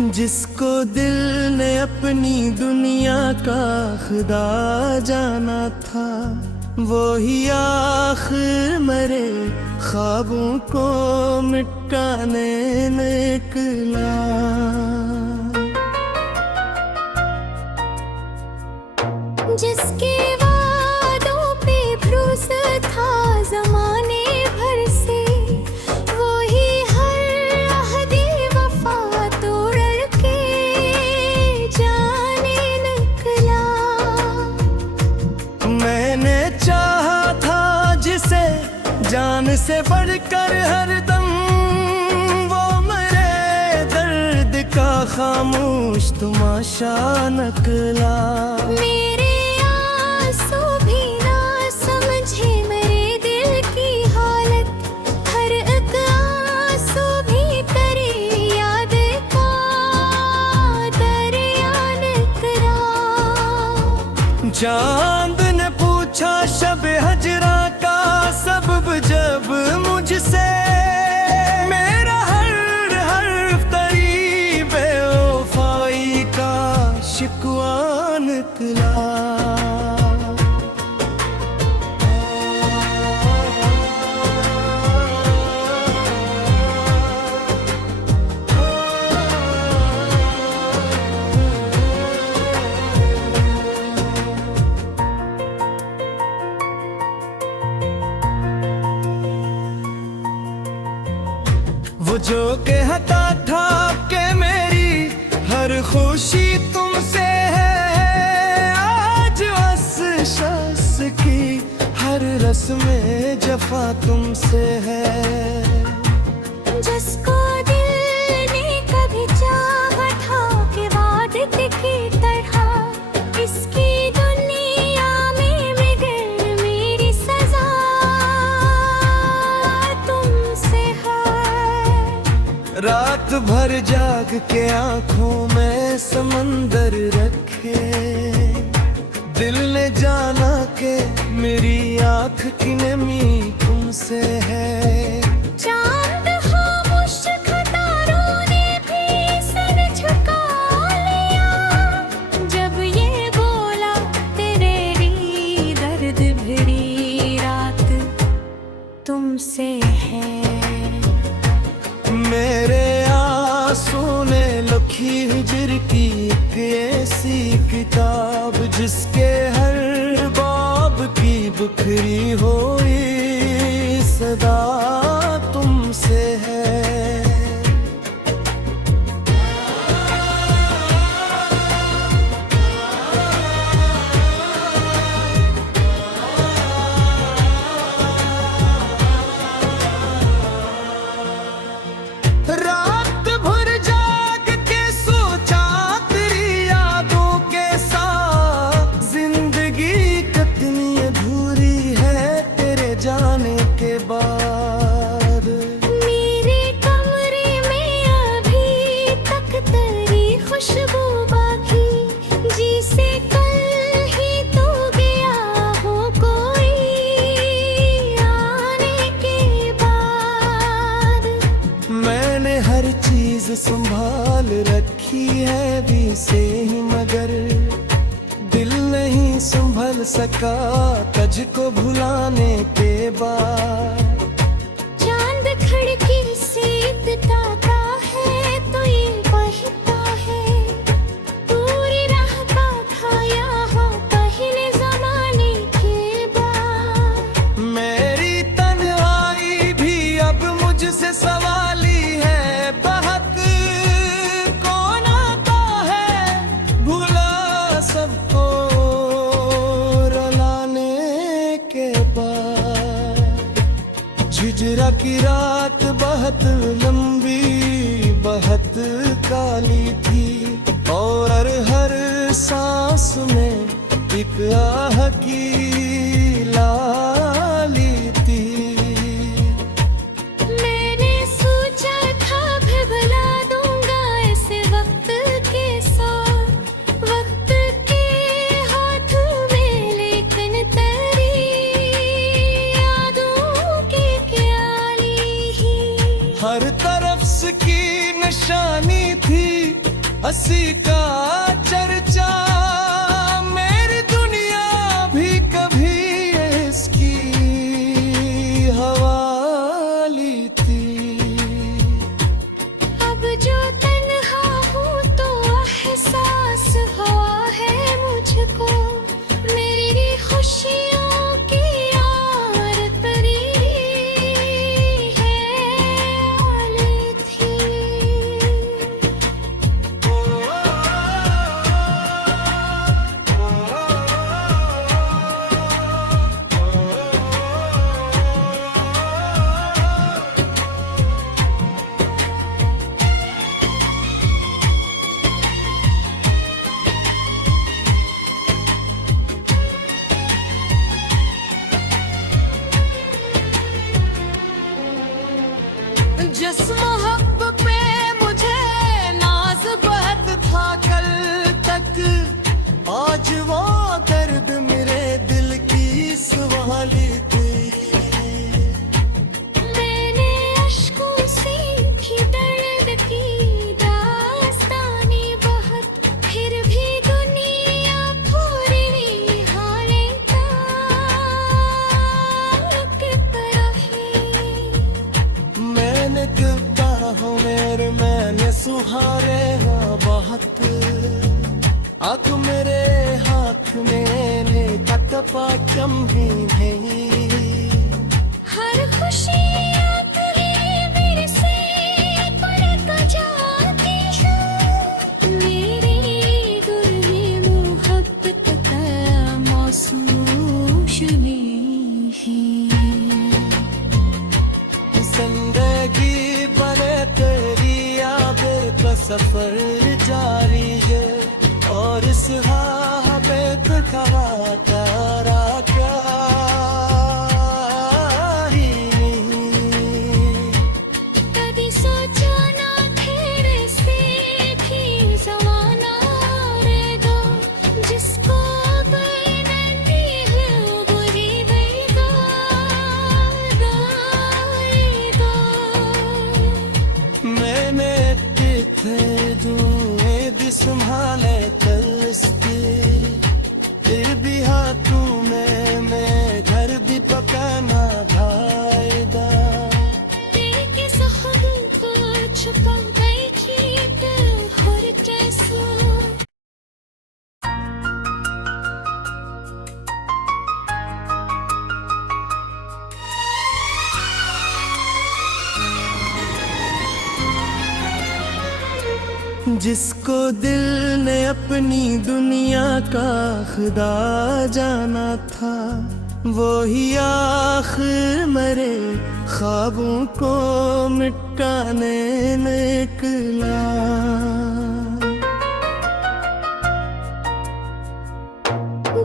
जिसको दिल ने अपनी दुनिया का खुदा जाना था, वो ही आखिर मरे ख्वाबों को मिटाने निकला। जिसके वादों पे भरोसा था ज़माने भर से, वो ही हर अहदी वफा तोड़ के जाने निकला। मैंने चाहा था जिसे जान से बढ़कर हरदम, वो मेरे दर्द का खामोश तमाशा निकला। मेरे आंसू भी ना समझे मेरे दिल की हालत, हर एक आंसू भी तेरी याद का दरिया निकला। चांद ने पूछा शब हजरा का सबब जब मुझसे, मेरा हर हर्फ तेरी बेवफाई का शिकवा निकला। वो जो कहता था कि मेरी हर खुशी तुमसे है, आज उस शख्स की हर रस्में जफा तुमसे है। जिसको दिल ने कभी चाहा था कि वादे की तरह, इसकी दुनिया में मगर मेरी सजा तुमसे है। रात भर जाग के आंखों में समंदर रखे, दिल ने जाना कि मेरी आंख की नमी तुमसे है। चांद खामोश खतारों ने भी सर झुका लिया, जब ये बोला तेरे री दर्द भरी रात तुमसे है। मेरे आंसू ने लिखी हिजर की एक ऐसी किताब, जिसके हर बाब की बिखरी हुई सदा तुमसे है। रात भर जाग के सोचा तेरी यादों के साथ, जिंदगी कितनी अधूरी है तेरे जाने के बाद। मेरे कमरे में अभी तक तेरी खुशबू बाकी, जिसे कल ही तो गया हो कोई आने के बाद। मैंने हर चीज संभाल रखी है भी से ही, मगर दिल नहीं संभल सका तुझको भुलाने के बाद। चांद खिड़की से ताका है तो ये बहता है, पूरी रहता था यहाँ पहले जमाने के बाद। मेरी तन्हाई भी अब मुझसे सवाली है, बहक कौन आता है भूला सबको रुलाने के बाद। झिझरा की रात बहुत लंबी बहुत काली थी, और हर सांस में एक आह की लाली थी। मैंने सोचा था भुला दूंगा इस वक्त के साथ, वक्त के हाथ में, लेकिन तेरी यादों की क्याली ही हर तरफ की निशानी थी उसी का चर्चा, मेरी दुनिया भी कभी इसकी हवाली थी। अब जो तन्हा हूँ तो एहसास हुआ है मुझको, मेरी खुशियों की यार तरी है वाली थी। जिस मोहब्बत पे मुझे नाज बहुत था कल तक, आज वो दर्द मेरे दिल की सवाली थी। मैंने अश्कों से की दर्द की दास्तानी बहुत, फिर भी दुनिया पूरी हालें ताकता रही। मैंने गिरता हूँ मेरे मैंने सुहारे हाँ बहुत, आँख मेरे हाथ में तक पाचम ही नहीं। हर खुशी आखिरी मेरे से पलट जाती है, मेरे दिल में मोहब्बत का मौसम शुरू है। जिंदगी बने तेरी यादें का सफर जारी है, और इस राह पे खड़ा तारा क्या ही नहीं। कभी सोचा ना खेड़े से भी जमाना रहेगा, जिसको बैनती है बुरी बेगारेगा। मैंने तिथे दुए दी संभाले तलस्ती, फिर भी हाथों में मैं घर भी पकाना भाईदा। तेरे के ज़ख्म को छुपा बैठी दिल हर जैसा। जिसको दिल ने अपनी दुनिया का खुदा जाना था, वो ही आखिर मरे ख्वाबों को मिटाने निकला।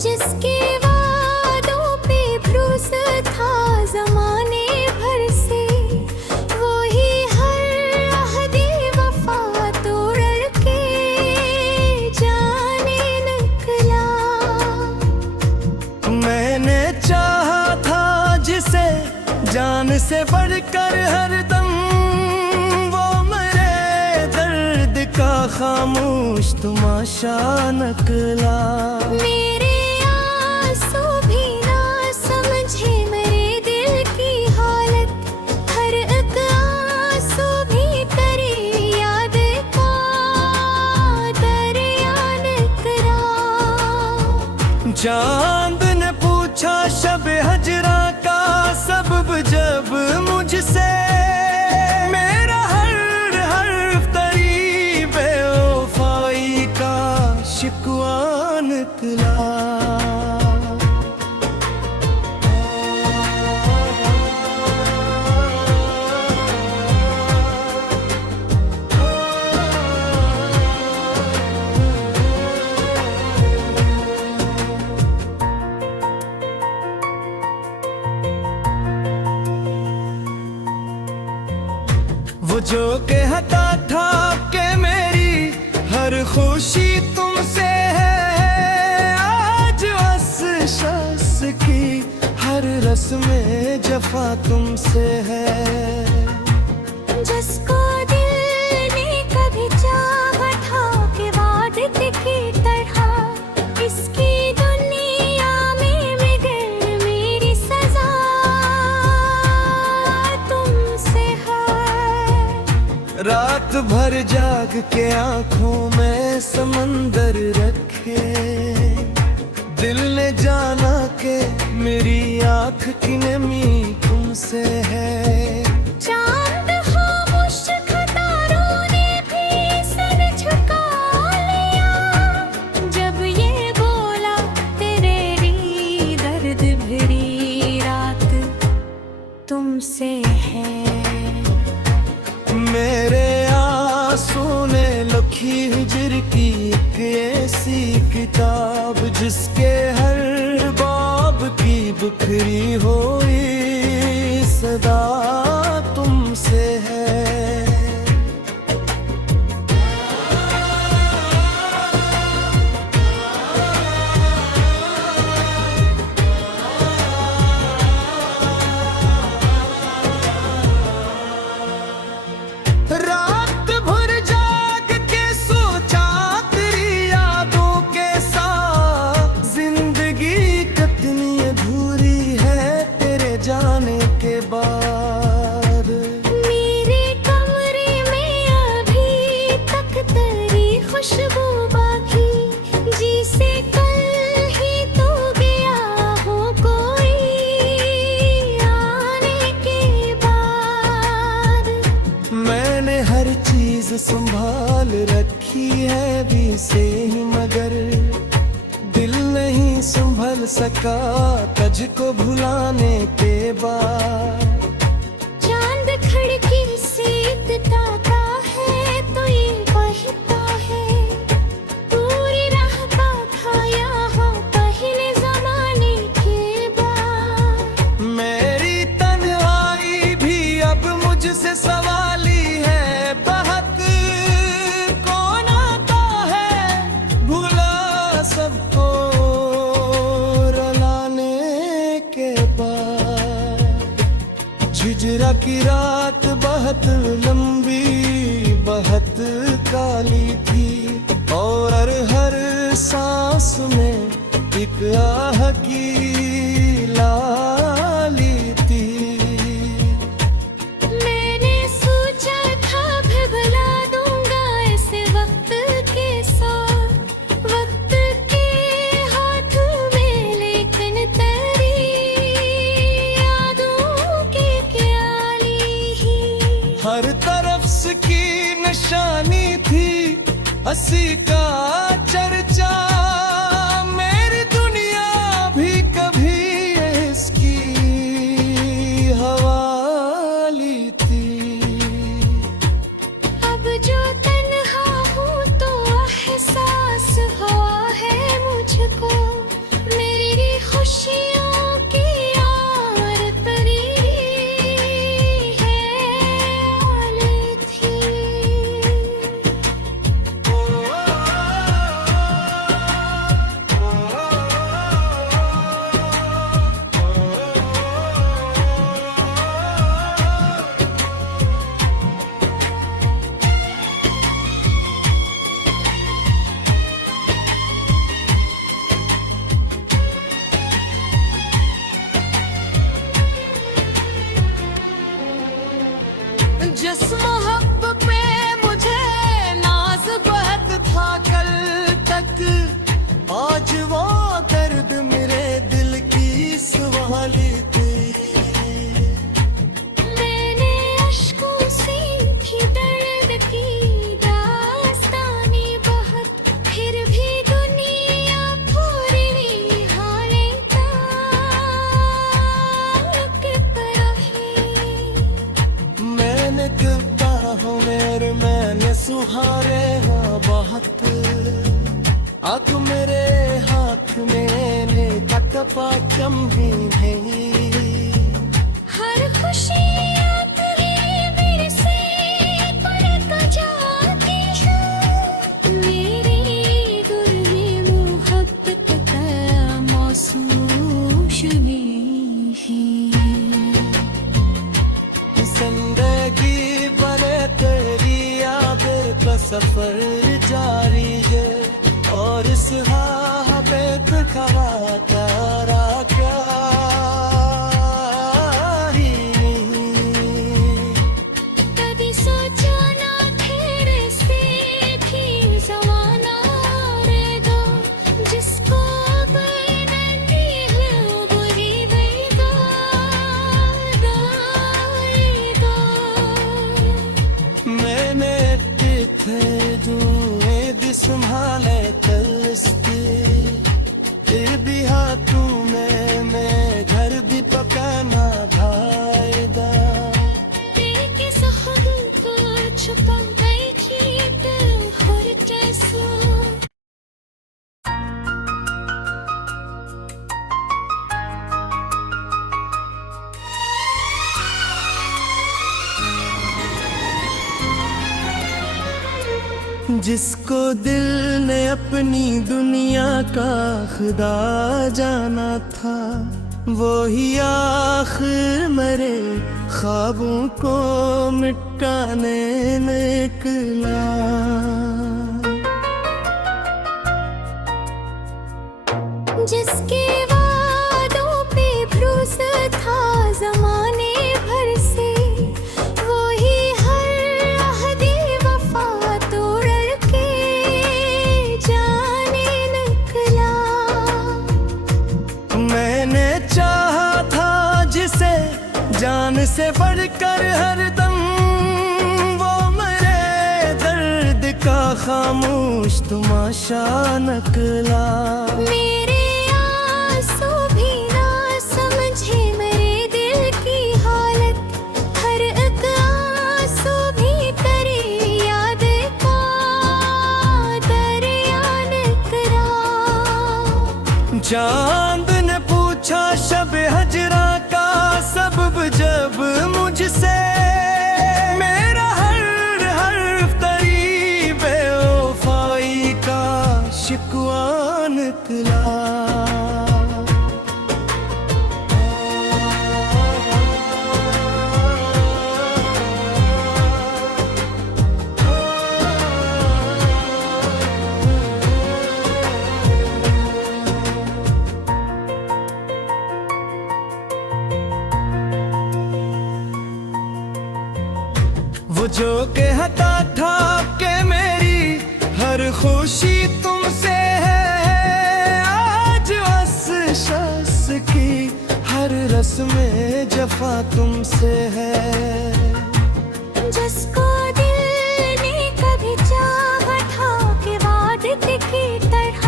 जिसके वादों पे भरोसा था जमाने भर से, वो ही हर अहदी वफा तोड़ के जाने निकला। मैंने चाहा था जिसे जान से बढ़कर हरदम, वो मेरे दर्द का खामोश तमाशा नकला। मेरे आंसू भी ना समझे मेरे दिल की हालत, हर एक आंसू भी तेरी याद का दरिया निकला। चांद ने पूछा शब हजरा का सबब जब मुझसे, मेरा हर हर्फ तेरी बेवफाई का शिकवा निकला। वो जो कहता था कि मेरी हर खुशी तुमसे है, आज उस शख्स की हर रस्में जफा तुमसे है। जिसको दिल ने कभी चाहा था कि भर जाग के आंखों में समंदर रखे, दिल ने जाना के मेरी आंख की नमी तुमसे है। चांद खामोश खतारों ने भी सर झुका लिया, जब ये बोला तेरे री दर्द भरी रात तुमसे है। मेरे आंसू ने लिखी हिजर की एक ऐसी किताब, जिसके हर बाब की बिखरी हुई सदा तुमसे है। रात भर जाग के सोचा तेरी यादों के साथ, जिंदगी कितनी अधूरी है तेरे जाने के बाद। मेरे कमरे में अभी तक तेरी खुशबू बाकी, जिसे कल ही तो गया हो कोई आने के बाद। मैंने हर चीज संभाल रखी है भी से ही, मगर दिल नहीं संभल सका तुझको भुलाने के बाद। चांद खिड़की से ताका है तो ये कहता है, पूरी रहता था यहाँ पहले जमाने के बाद। मेरी तन्हाई भी अब मुझसे सवाली है, बहक कौन आता है भूला सबको रुलाने के बाद। झिझरा की रात बहुत लंबी बहुत काली थी, और हर सांस में एक आह की लाली थी। मैंने सोचा था भिगला दूंगा इसे वक्त के साथ, वक्त के हाथ में, लेकिन तेरी यादों के क्याली ही हर तरफ की निशानी थी हंसी का चर्चा। मेरी दुनिया भी कभी इसकी हवाली थी। अब जो तन्हा हूँ तो एहसास हुआ है मुझको, मेरी खुशियों की यार तेरी है आली थी। जिस मोहब्बत पे मुझे नाज बहुत था कल तक, आज वो दर्द मेरे दिल की सवाली थी। मैंने अश्कों से थी दर्द की दास्तानी बहुत, फिर भी दुनिया पूरी हाले ताक रही। मैंने कितना हो मेरे मैंने सुहारे हाँ बहुत, आँख मेरे हाथ में ने कटपा चम्भी नहीं। हर खुशी तेरी मेरे से पड़ता जाती है, मेरी गुल में मोहब्बत का मौसम शुभी है। जिंदगी बने तेरी याद का सफर जारी है, और इस हालत खरा तारा क्या ही। कभी सोचा ना थे जिसको दिल ने अपनी दुनिया का खुदा जाना था, वो ही आखिर मरे ख्वाबों को मिटाने निकला। जिसके वादों पे भरोसा था जमाने भर से, वो ही हर अहदी वफा तोड़ के जाने निकला। मैंने चाहा था जिसे जान से बढ़कर हरदम, वो मेरे दर्द का खामोश तमाशा नकला। मेरे आंसू भी ना समझे मेरे दिल की हालत, हर एक आंसू भी तेरी याद का दरिया निकला। चांद ने पूछा शब हजरा का सबब जब मुझसे, मेरा हर हर्फ तेरी बेवफाई का शिकवा निकला। वो जो कहता था कि मेरी हर खुशी तुमसे है, आज उस शख्स की हर रस्में जफा तुमसे है। जिसको दिल ने कभी चाहा था कि वादे की तरह,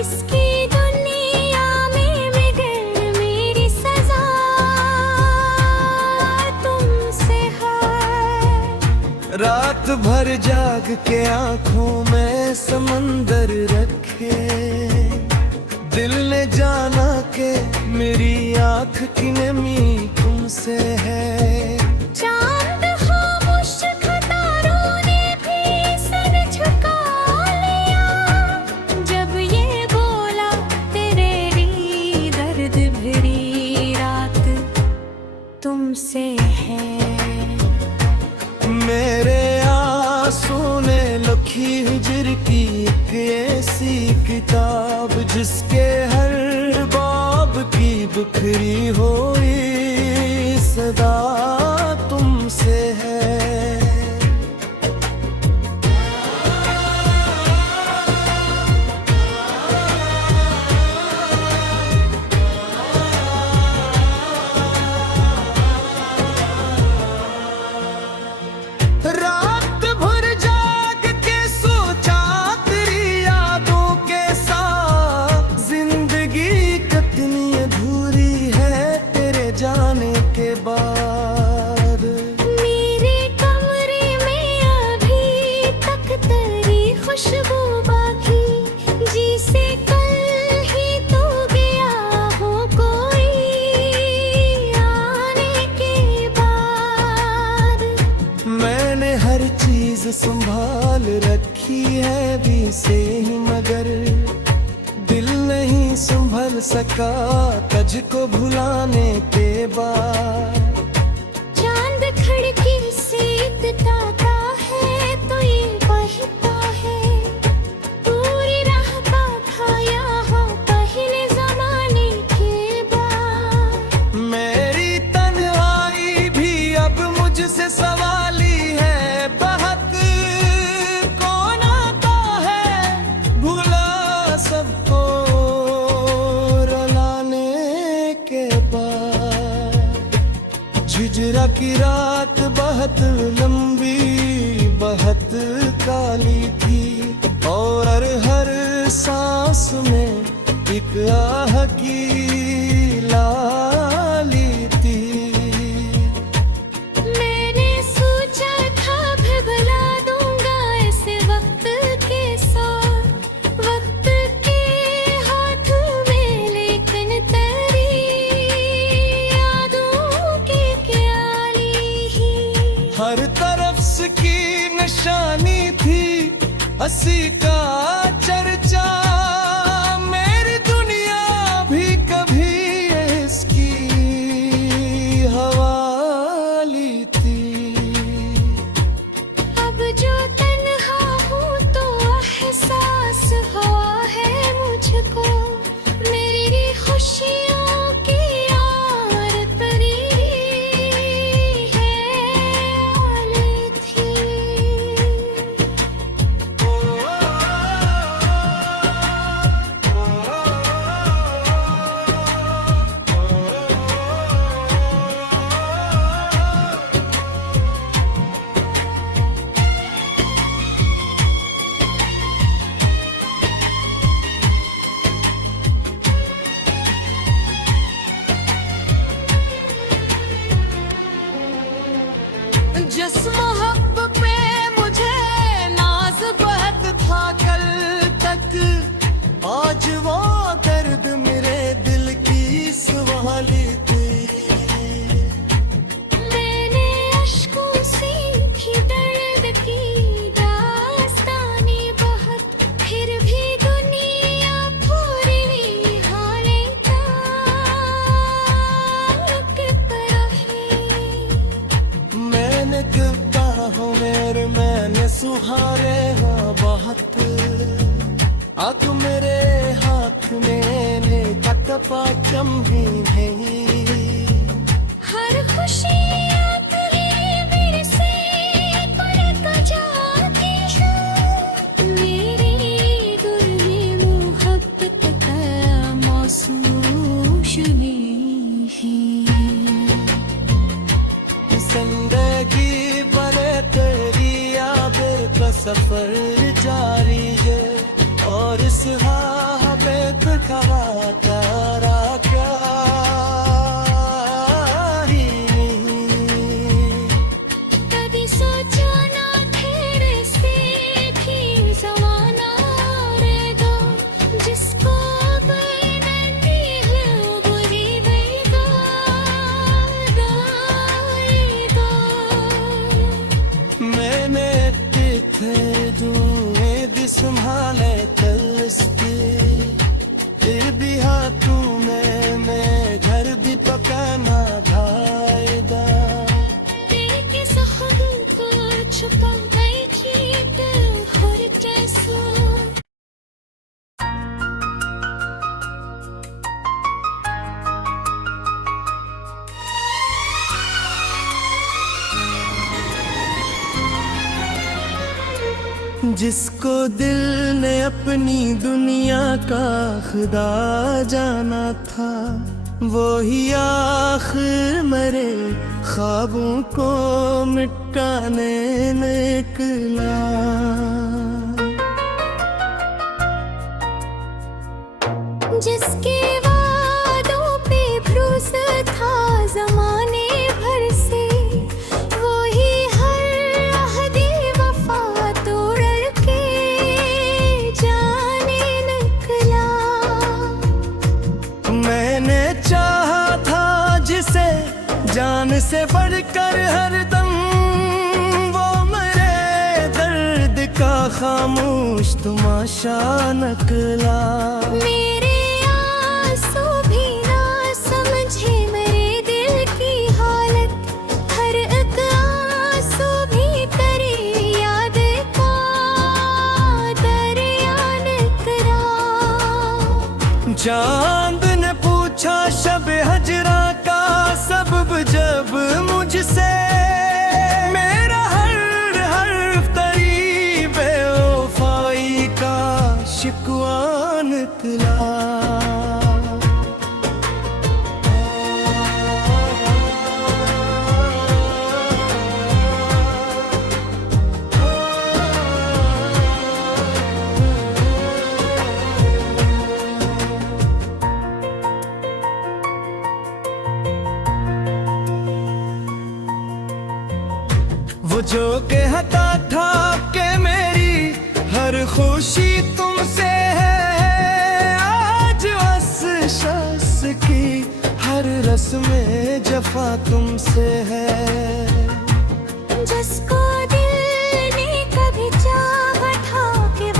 इसकी दुनिया में मगर मेरी सजा तुमसे है। रात भर जाग के आंखों में समंदर रखे, दिल ने जाना कि मेरी आंख की नमी तुमसे है। चांद खामोश खतारों ने भी सर झुका लिया, जब ये बोला तेरे री दर्द भरी रात तुमसे है। मेरे आंसू ने लिखी हिजर की एक ऐसी किताब, जिसके हर बाब की बिखरी हुई सदा तुमसे है। रात भर जाग के सोचा तेरी यादों के साथ, जिंदगी कितनी अधूरी है तेरे जाने के बाद। मेरे कमरे में अभी तक तेरी खुशबू बाकी, जिसे कल ही तो गया हो कोई आने के बाद। मैंने हर चीज संभाल रखी है भी से ही, मगर दिल नहीं संभल सका तुझको भुलाने के बाद। चांद खिड़की से ताका है तो ये बहता है, पूरी रहता था यहाँ पहले जमाने के बाद। मेरी तन्हाई भी अब मुझसे सवाली है, बहक कौन आता है भूला सबको रुलाने के बाद। झिझरा की रात बहुत लंबी बहुत काली थी, और हर सांस में एक आह की लाली थी। मैंने सोचा था भुला दूंगा ऐसे वक्त के साथ, वक्त के हाथ में, लेकिन तेरी यादों के क्याली ही हर तरफ की निशानी थी उसी का चर्चा, मेरी दुनिया भी कभी इसकी हवाली थी। अब जो तन्हा हूँ तो एहसास हुआ है मुझको, मेरी खुशियों की यार तरी है वाली थी। जिस मोहब्बत पे मुझे नाज बहुत था कल तक, आज वो दर्द मेरे दिल की सवाली थी। मैंने अश्कों से की दर्द की दास्तानी बहुत, फिर भी दुनिया पूरी हाले तक रही। मैंने कहा हो मेरे मैंने सुहारे हाँ बहुत, आँख मेरे हाथ में तक पाचम भी नहीं। हर खुशी आती मेरे से पलक जाती है, मेरे दिल में मोहब्बत का मौसम शुरू है। जिंदगी बड़े तेरी यादें का सफर जारी है, और इस हालत खरा तारा क्या ही नहीं। कभी सोचा ना तेरे से कि ज़माना रहेगा, जिसको बनती है बुरी देगा। मैंने तिथे दुए दिस संभाले तलस्ती, फिर भी हाथों में मैं घर भी पकाना भाईदा। तेरे सखन को छुपा गई थी दिल हर जैसा। जिसको दिल ने अपनी दुनिया का खुदा जाना था, वो ही आखिर मेरे ख्वाबों को मिटाने निकला। जिसके वादों पे भरोसा था ज़माने भर से, वो ही हर अहद वफा तोड़ के जाने निकला। मैंने चाहा था जिसे जान से बढ़कर हरदम, वो मेरे दर्द का खामोश तमाशा नकला। मेरे आंसू भी ना समझे मेरे दिल की हालत, हर एक आंसू भी तेरी याद का दरिया निकला। चांद ने पूछा शब हजरा का सबब जब मुझसे, मेरा हर हर्फ तेरी बेवफाई का शिकवा निकला। वो जो कहता था कि मेरी हर खुशी तुमसे है, आज उस शख्स की हर रस्में जफा तुमसे है। जिसको दिल ने कभी चाहा था कि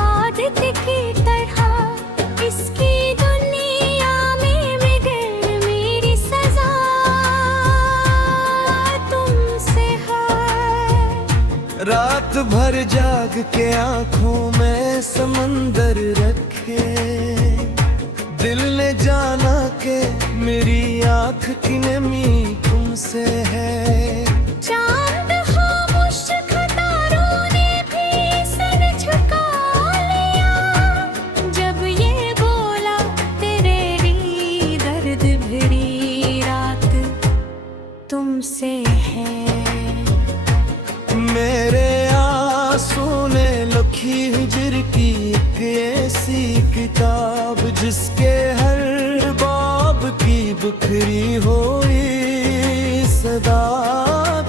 रात भर जाग के आंखों में समंदर रखे, दिल ने जाना के मेरी आंख की नमी तुमसे है। चांद खामोश खतारों ने भी सर झुका लिया, जब ये बोला तेरे री दर्द भरी रात तुमसे है। मेरे आंसू ने लिखी हिजर की एक ऐसी किताब, जिसके हर बाब की बिखरी हुई सदा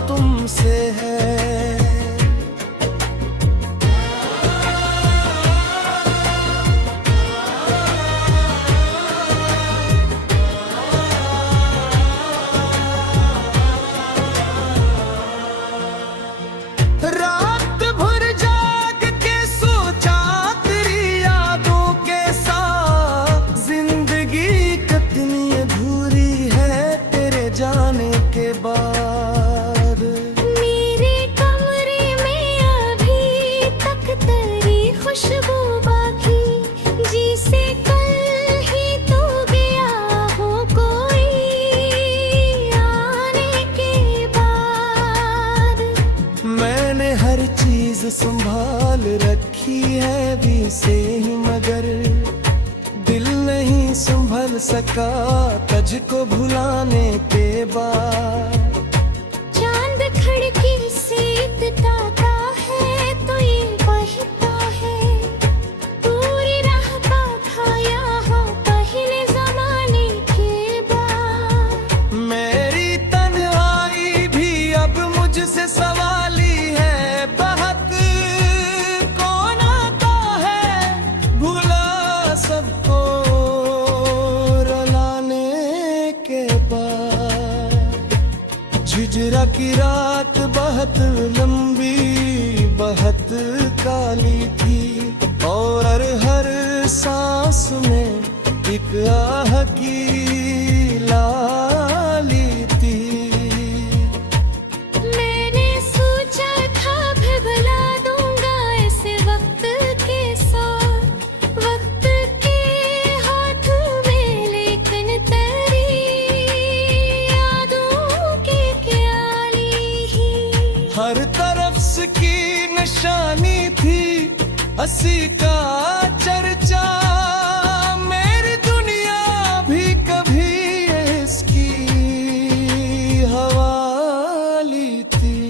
तुमसे है। रात भर जाग के सोचा तेरी यादों के साथ, जिंदगी कितनी अधूरी है तेरे जाने के बाद। मेरे कमरे में अभी तक तेरी खुशबू बाकी, जिसे कल ही तो गया हो कोई आने के बाद। मैंने हर चीज संभाल रखी है भी से ही, मगर दिल नहीं संभल सका तुझको भुलाने के बाद। चांद खिड़की से ताका है तो ये बहता है, पूरी रहता था यहाँ पहले जमाने के बाद। मेरी तन्हाई भी अब मुझसे सवाली है, बहक कौन आता है भूला सबको रुलाने के बाद। झिझरा की रात बहुत लंबी बहुत काली थी, और हर सांस में एक आह की लाली थी। मैंने सोचा था भुला दूंगा इसे वक्त के साथ, वक्त के हाथ में, लेकिन तेरी यादों की क्याली ही हर तरफ से की निशानी थी, हंसी का चर्चा। मेरी दुनिया भी कभी इसकी हवाली थी।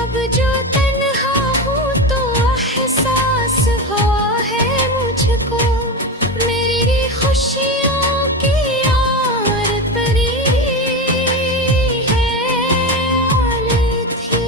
अब जो तन्हा हूँ तो एहसास हुआ है मुझको, मेरी खुशियों की यार तेरी है वाली थी।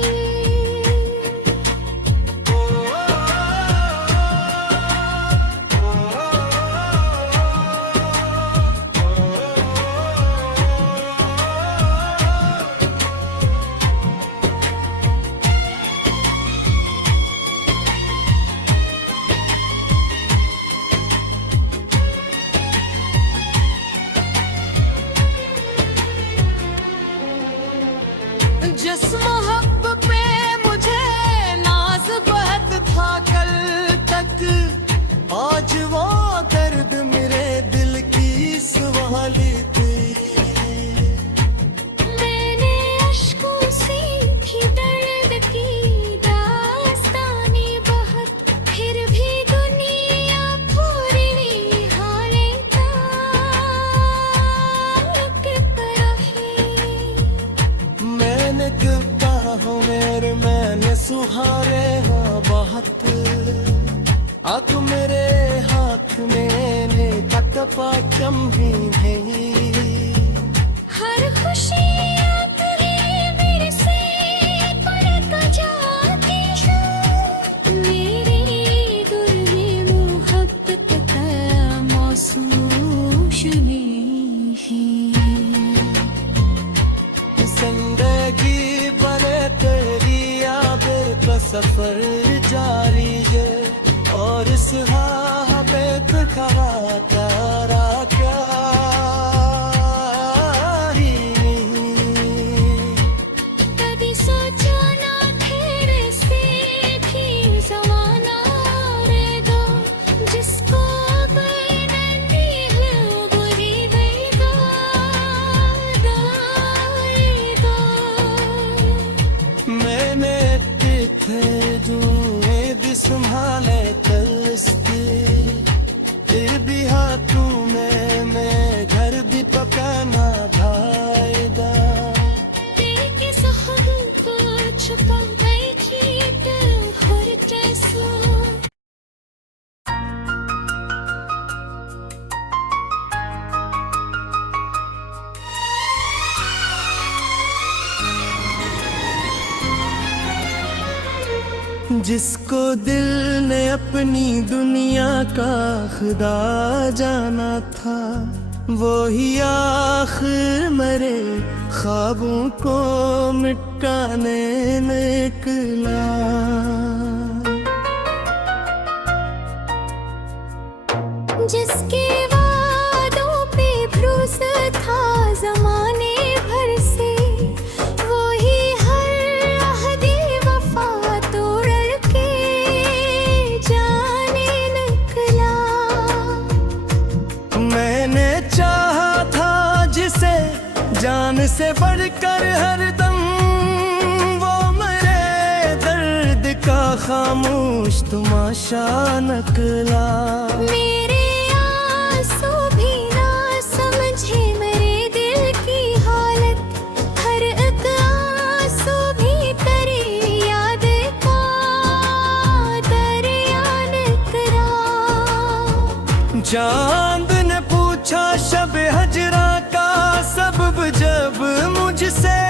जिस मोहब्बत पे मुझे नाज बहुत था कल तक, आज वो दर्द मेरे दिल की सवाली थी। मैंने अश्कों से भी दर्द की दास्तानी बहुत, फिर भी दुनिया पूरी हारे ताक रही। मैंने कहा हो मेरे मैंने सुहारे हाँ बहुत, आग मेरे हाथ में ने तक पाचम ही नहीं। हर खुशी तेरी मेरे से पड़ता जाती है, मेरी गुल में मोहब्बत का मौसम शुरू है। जिंदगी बने तेरी यादें का सफर जारी है, और इस राह पे खड़ा तारा क्या ही नहीं। कभी सोचा ना जिसको दिल ने अपनी दुनिया का खुदा जाना था, वो ही आखिर मरे ख्वाबों को मिटाने निकला। जिसके वादों पे भरोसा था जमाने भर से, वो ही हर अहदे वफा तोड़ के जाने निकला। मैंने चाहा था जिसे जान से बढ़कर हरदम, वो मेरे दर्द का खामोश तमाशा नकला। मेरे आंसू भी ना समझे मेरे दिल की हालत, हर एक आंसू भी तेरी याद का दरिया निकला। चांद ने पूछा शब हजरा का सबब जब मुझसे,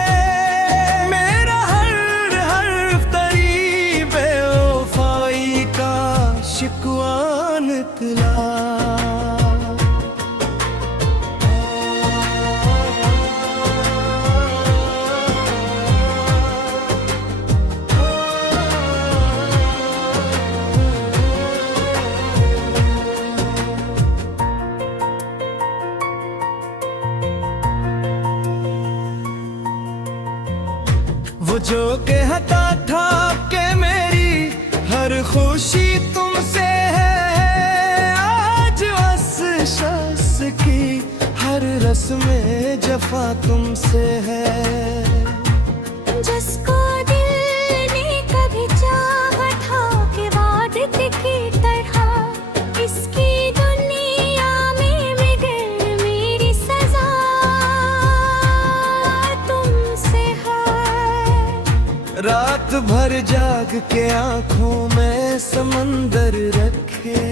मेरा हर हर्फ तेरी बेवफाई का शिकवा निकला। वो जो कहता था कि मेरी हर खुशी तुमसे है, आज उस शख्स की हर रस्में जफा तुमसे है। जिसको दिल ने कभी चाहा था कि वादत की तरह, इसकी दुनिया में मगर मेरी सजा तुमसे है। रात भर जाग के आंखों में समंदर रखे,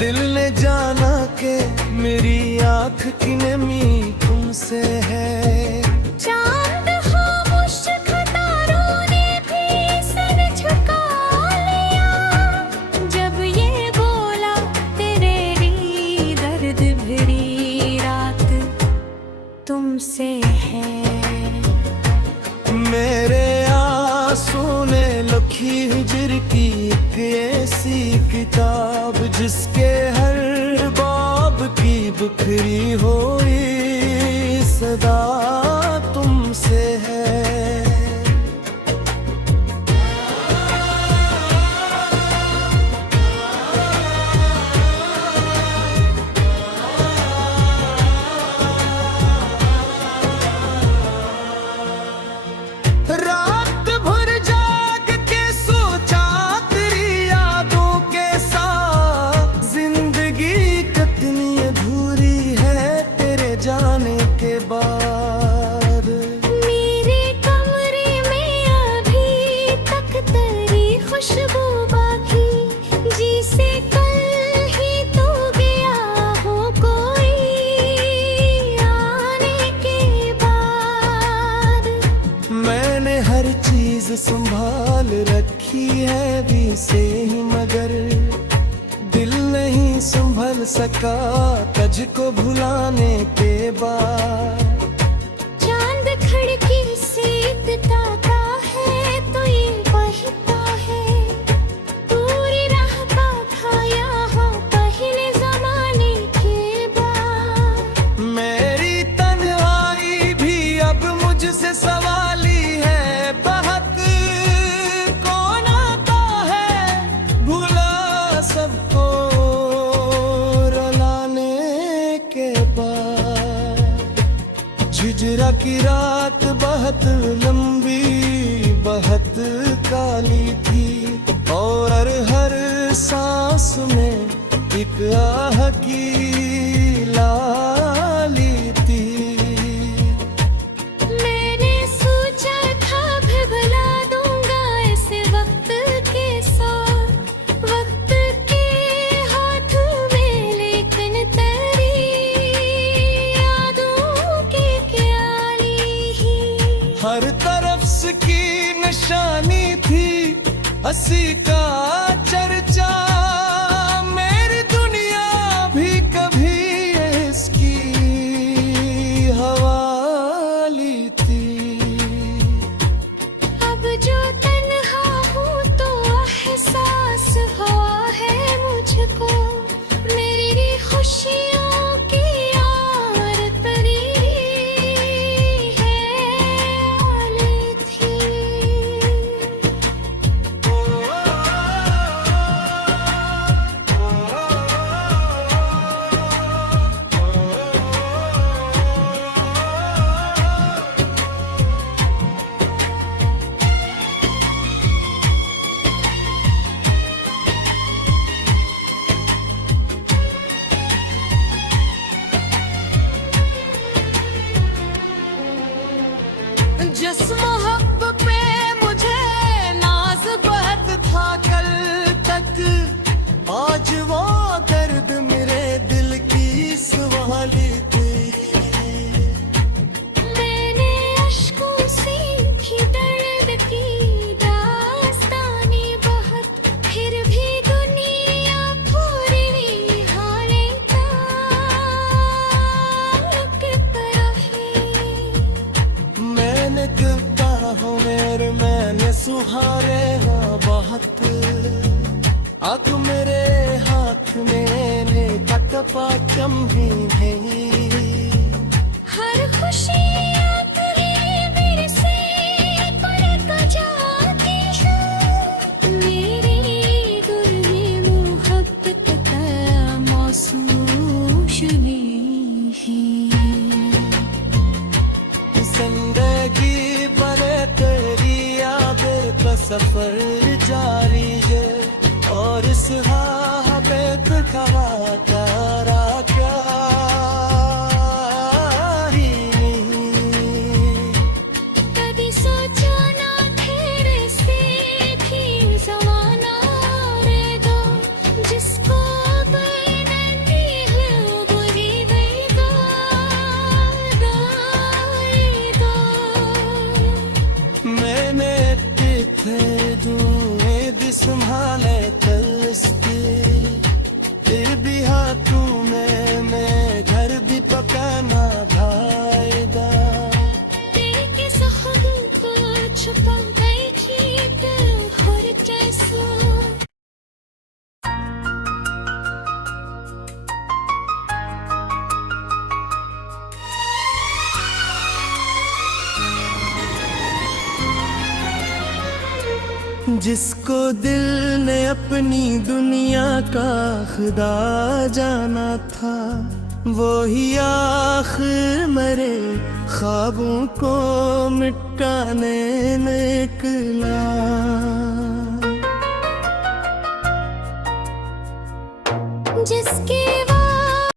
दिल ने जाना कि मेरी आंख की नमी तुमसे है। चांद खामोश खतारों ने भी सर झुका लिया, जब ये बोला तेरे री दर्द भरी रात तुमसे है। मेरे आंसू ने लिखी हिजर की एक ऐसी किताब, जिसके हर बाब की बिखरी हुई सदा तुमसे है। रात भर जाग के सोचा तेरी यादों के साथ, जिंदगी कितनी अधूरी है तेरे जाने के बाद। मेरे कमरे में अभी तक तेरी खुशबू बाकी, जिसे कल ही तो गया हो कोई आने के बाद। मैंने हर चीज संभाल रखी है भी से ही, मगर दिल नहीं संभल सका तुझको भुलाने के बाद। चांद खिड़की से ताका है तो ये बहता है, पूरी रहता था यहाँ पहले जमाने के बाद। मेरी तन्हाई भी अब मुझसे सवाली है, बहक कौन आता है भुला सबको रुलाने के बाद। झिझरा की रात बहुत लंबी बहुत काली थी, और हर सांस में एक आह की लाली थी। मैंने सोचा था भिगला दूंगा इस वक्त के साथ, वक्त के हाथों में, लेकिन तेरी यादों के क्याली ही हर तरफ की निशानी थी हंसी का चर्चा मेरी दुनिया भी कभी इसकी हवाली थी। अब जो तन्हा हूँ तो एहसास हुआ है मुझको, मेरी खुशियों की यार तरी है वाली थी। जिस मोहब्बत पे मुझे नाज बहुत था कल तक, आज वो दर्द मेरे दिल की सवाली थी। मैंने अश्कों से की दर्द की दास्तानी बहुत, फिर भी दुनिया पूरी हारे तक रही। मैंने गिरता हूँ मेरे मैंने सुहारे हाँ बहुत, आग मेरे हाथ में तक पाचम ही नहीं। हर खुशी आखिरी मेरे से पलट जाती है, मेरे दिल में मोहब्बत का मौसम नहीं है। जिंदगी बने तेरी यादें का सफर जारी है, और इस हाबेत का तारा क्या ही नहीं। कभी सोचा ना तेरे से थी जमाना रे दो, जिसको बैनती है बुरी दो मैंने तिथे दुए संभाले तलस्ती, फिर भी हाथों में मैं घर भी पकाना भाईदा। तेरे किस खुद को छुपा गई थी और कैसो। जिसको दिल ने अपनी दुनिया का खुदा जाना था, वो ही आखिर मेरे ख्वाबों को मिटाने निकला। जिसके